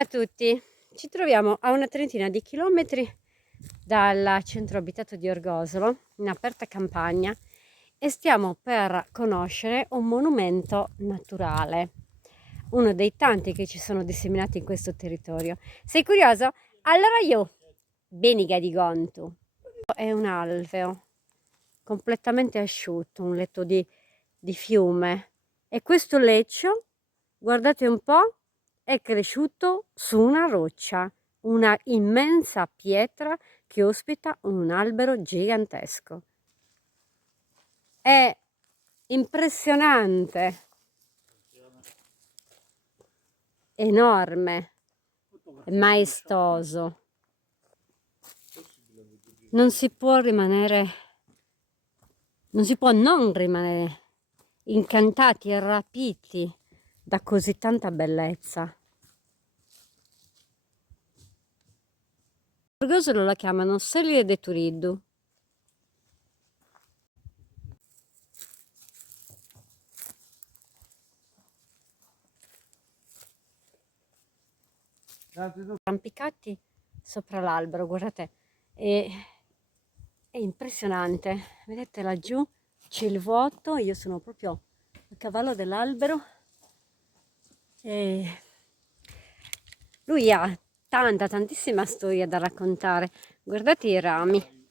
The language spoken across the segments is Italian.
A tutti, ci troviamo a una trentina di chilometri dal centro abitato di Orgosolo, in aperta campagna, e stiamo per conoscere un monumento naturale, uno dei tanti che ci sono disseminati in questo territorio. Sei curioso? Allora io, Beniga di Gontu, è un alveo completamente asciutto, un letto di fiume, e questo leccio, guardate un po', è cresciuto su una roccia, una immensa pietra che ospita un albero gigantesco. È impressionante, enorme, maestoso. Non si può non rimanere incantati e rapiti da così tanta bellezza. Orgosolo la chiamano Selile de Turiddu. Arrampicati sopra l'albero, guardate, è impressionante. Vedete laggiù c'è il vuoto, io sono proprio a cavallo dell'albero e lui ha tantissima storia da raccontare. Guardate i rami.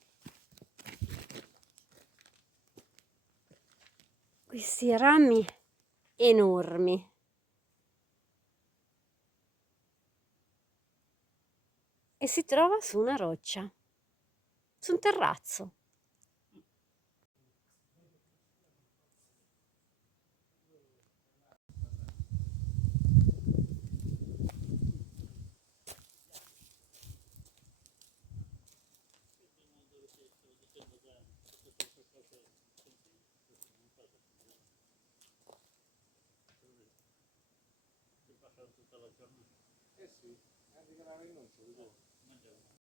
Questi rami enormi. E si trova su una roccia, su un terrazzo. Tutta la giornata. Eh sì, arriverà in non so,